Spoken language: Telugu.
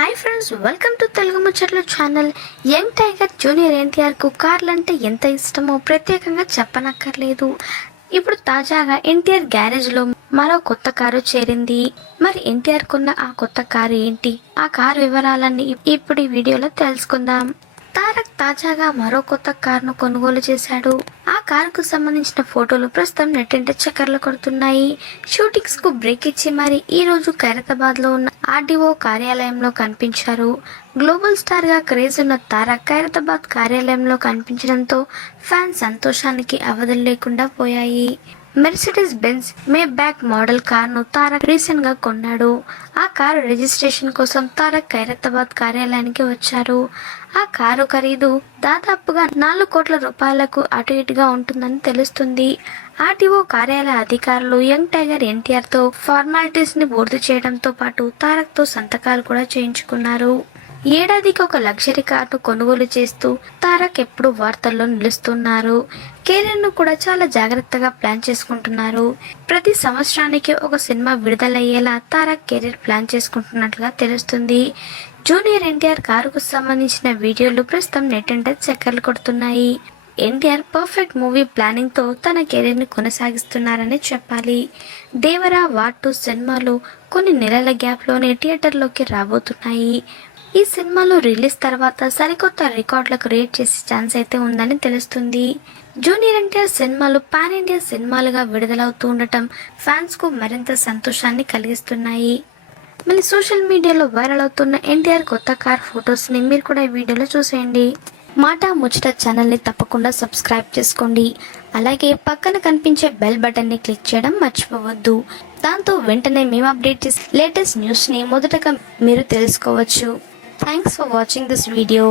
Hi friends, welcome to Telugu ముచ్చట్ల ఛానల్. యంగ్ టైగర్ జూనియర్ ఎన్టీఆర్కు కార్లు అంటే ఎంత ఇష్టమో ప్రత్యేకంగా చెప్పనక్కర్లేదు. ఇప్పుడు తాజాగా ఎన్టీఆర్ గ్యారేజ్లో మరో కొత్త కారు చేరింది. మరి ఎన్టీఆర్ కొన్న ఆ కొత్త కారు ఏంటి, ఆ కారు వివరాలన్నీ ఇప్పుడు ఈ వీడియోలో తెలుసుకుందాం. తారక్ తాజాగా మరో కొత్త కారును కొనుగోలు చేశాడు. ఆ కారుకు సంబంధించిన ఫోటోలు ప్రస్తుతం నెట్టింట చక్కర్లు కొడుతున్నాయి. షూటింగ్స్ కు బ్రేక్ ఇచ్చి మరి ఈ రోజు ఖైరతాబాద్ లో ఉన్న ఆర్డీఓ కార్యాలయంలో కనిపించారు. గ్లోబల్ స్టార్ గా క్రేజ్ ఉన్న తారక్ ఖైరతాబాద్ కార్యాలయంలో కనిపించడంతో ఫ్యాన్స్ సంతోషానికి అవధులు లేకుండా పోయాయి. మెర్సిడెస్ బెంజ్ మే బ్యాక్ మోడల్ కారును తారక్ రీసెంట్ గా కొన్నాడు. ఆ కారు రిజిస్ట్రేషన్ కోసం తారక్ ఖైరతాబాద్ కార్యాలయానికి వచ్చారు. ఆ కారు ఖరీదు దాదాపుగా 4 కోట్ల రూపాయలకు అటు ఇటుగా ఉంటుందని తెలుస్తుంది. ఆర్టీఓ కార్యాలయ అధికారులు యంగ్ టైగర్ ఎన్టీఆర్ తో ఫార్మాలిటీస్ ని పూర్తి చేయడంతో పాటు తారక్ తో సంతకాలు కూడా చేయించుకున్నారు. ఏడాదికి ఒక లగ్జరీ కార్ను కొనుగోలు చేస్తూ తారక్ ఎప్పుడు వార్తల్లో నిలుస్తున్నారు. కెరీర్ ను కూడా చాలా జాగ్రత్తగా ప్లాన్ చేసుకుంటున్నారు. ప్రతి సంవత్సరానికి ఒక సినిమా విడుదలయ్యేలా తారక్ కెరీర్ ప్లాన్ చేసుకుంటున్నట్లుగా తెలుస్తుంది. జూనియర్ ఎన్టీఆర్ కారుకు సంబంధించిన వీడియోలు ప్రస్తుతం నెట్టింట చక్కర్లు కొడుతున్నాయి. ఎన్టీఆర్ పర్ఫెక్ట్ మూవీ ప్లానింగ్ తో తన కెరీర్ ని కొనసాగిస్తున్నారని చెప్పాలి. దేవరా వార్ 2 సినిమాలు కొన్ని నెలల గ్యాప్ లోనే థియేటర్లోకి రాబోతున్నాయి. ఈ సినిమాలు రిలీజ్ తర్వాత సరికొత్త రికార్డులు క్రియేట్ చేసే ఛాన్స్ అయితే ఉందని తెలుస్తుంది. జూనియర్ ఎన్టీఆర్ సినిమాలు పాన్ ఇండియా సినిమాలుగా విడుదలవుతూ ఉండటం ఫ్యాన్స్ కు మరింత సంతోషాన్ని కలిగిస్తున్నాయి. మళ్ళీ సోషల్ మీడియాలో వైరల్ అవుతున్న ఎన్టీఆర్ కొత్త కార్ ఫొటోస్ ని మీరు కూడా ఈ వీడియోలో చూసేయండి. మాట ముచ్చట ఛానల్ ని తప్పకుండా సబ్స్క్రైబ్ చేసుకోండి. అలాగే పక్కన కనిపించే బెల్ బటన్ ని క్లిక్ చేయడం మర్చిపోవద్దు. దాంతో వెంటనే మేము అప్డేట్ చేసే లేటెస్ట్ న్యూస్ ని మొదటగా మీరు తెలుసుకోవచ్చు. Thanks for watching this video.